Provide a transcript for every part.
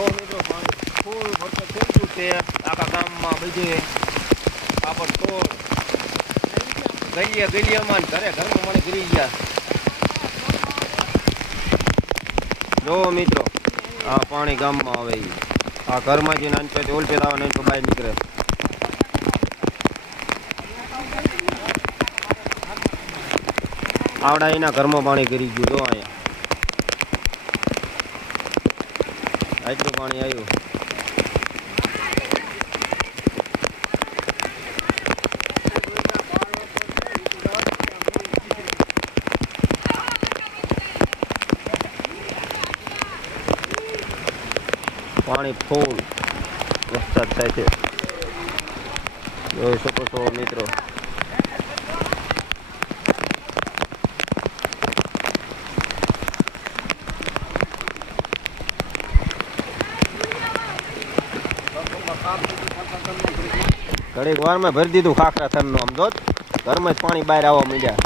જો મિત્રો પાણી ફૂલ વરસાદ થઈ ગયું છે આખા ગામમાં બધે પાપડ તોડ ગલિયામાં ઘરે ઘરમાં મને ગરી ગયા. જો મિત્રો આ પાણી ગામમાં આવે આ ઘરમાં જે નાનપણથી ઓલપેલ આવે ને તો બહાર નીકળે. આવડા એના ઘરમાં પાણી કરી ગયું. જો અહીંયા આટલું પાણી આવ્યું. પાણી ફૂલ વરસાદ થાય છે જોઈ શકો છો મિત્રો. ઘડીક વારમાં ભરી દીધું ખાખરા થરનું. આમ જો ઘરમાં જ પાણી બહાર આવવા માંડ્યા.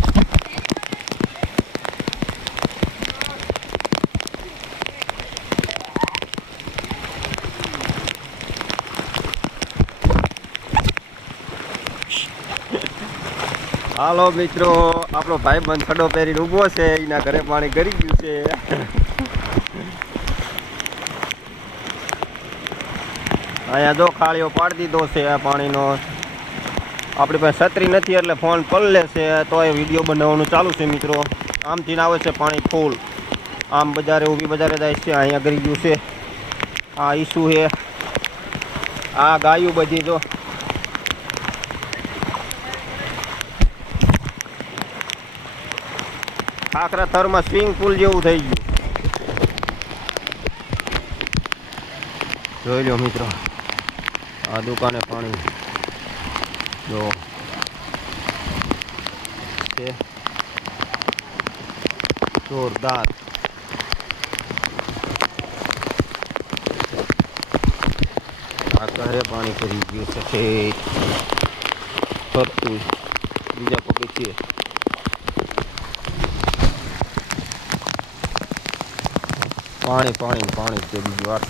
હાલો મિત્રો, આપણો ભાઈબંધ ખડો પહેરીને ઊભો છે, એના ઘરે પાણી ગરી ગયું છે. અહીંયા જો ખાળીઓ પાડી દીધો છે આ પાણીનો. આપણી પાસે છત્રી નથી એટલે ફોન પલળે છે, તો એ વિડીયો બનાવવાનું ચાલુ છે મિત્રો. આમથી આવે છે પાણી ફૂલ. આમ બજારે ઊભી બજારે જાય છે. અહીંયા ગરી ગયું છે. આ ઈસુ છે. આ ગાયું બધી જો. ખાખરા થરમાં સ્વિમિંગ પુલ જેવું થઈ ગયું. જોઈ લો મિત્રો, આ દુકાને પાણી જો છે જોરદાર. આ ઘરે પાણી કરી ગયું છે ફરતું બીજા પગથિયે. પાણી પાણી પાણી છે બીજી વાત.